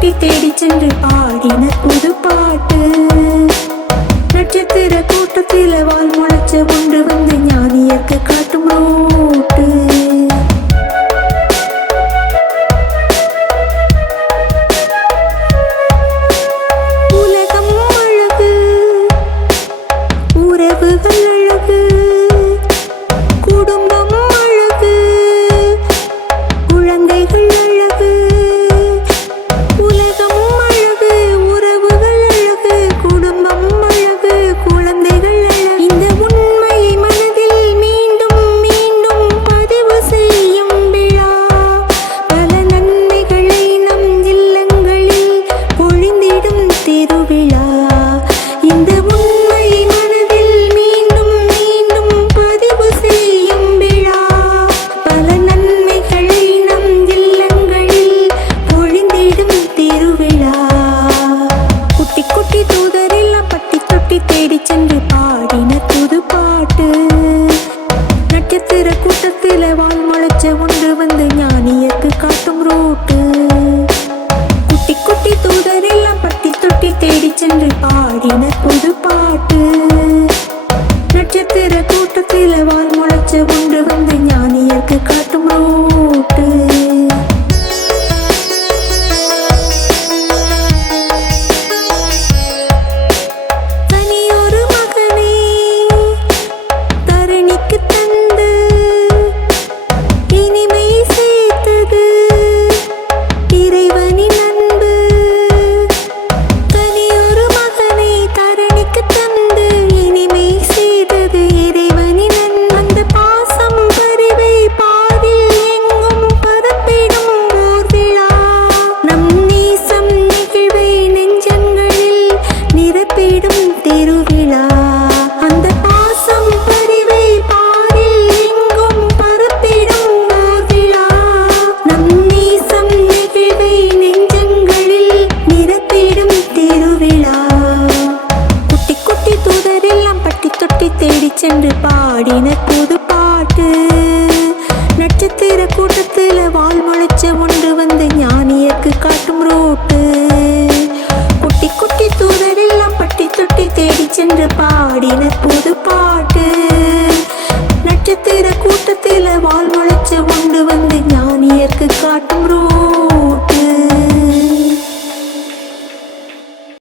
தொட்டி தேடி சென்று பாடின புது பாட்டு. நட்சத்திர கூட்டத்தில வால் முளைச்ச ஒன்று வந்து ஞானியர்க்கு காட்டும் ரோட்டு. உலகம் அழகு, உறவுகள் அழகு, குடும்பம் அழகு, குழந்தைகள் அழகு. உலகம் அழகு, உறவுகள் அழகு, குடும்பம் அழகு, குழந்தைகள் அழகு. இந்த உண்மையை மனதில் மீண்டும் மீண்டும் பதிவு செய்யும் விழா. பல நன்மைகளை நம் இல்லங்களில் பொழிந்திடும் திருவிழா. இந்த உண்மையை மனதில் மீண்டும் மீண்டும் பதிவு செய்யும் விழா. பல நன்மைகளை நம் இல்லங்களில் பொழிந்திடும் திருவிழா. குட்டி குட்டி தூதரெல்லாம் பட்டி தொட்டி தேடி சென்று பாடின புது பாட்டு. நட்சத்திர கூட்டத்தில வால் முளைச்ச ஒன்று வந்து ஞானியர்க்கு காட்டும் ரோட்டு. குட்டி குட்டி தூதரெல்லாம் பட்டி தொட்டி தேடி சென்று பாடின புது